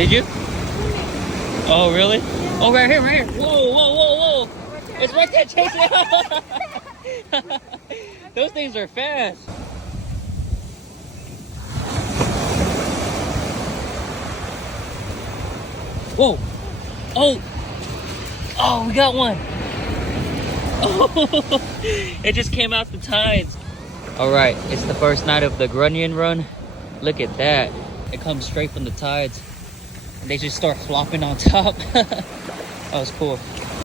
Did you? Oh, really? Yeah. Oh, right here, right here. Whoa, whoa, whoa, whoa. It's right there, chasing it. Those things are fast. Whoa. Oh. Oh, we got one. Oh, it just came out the tides. All right, it's the first night of the Grunion run. Look at that. It comes straight from the tides. They just start flopping on top. That was cool.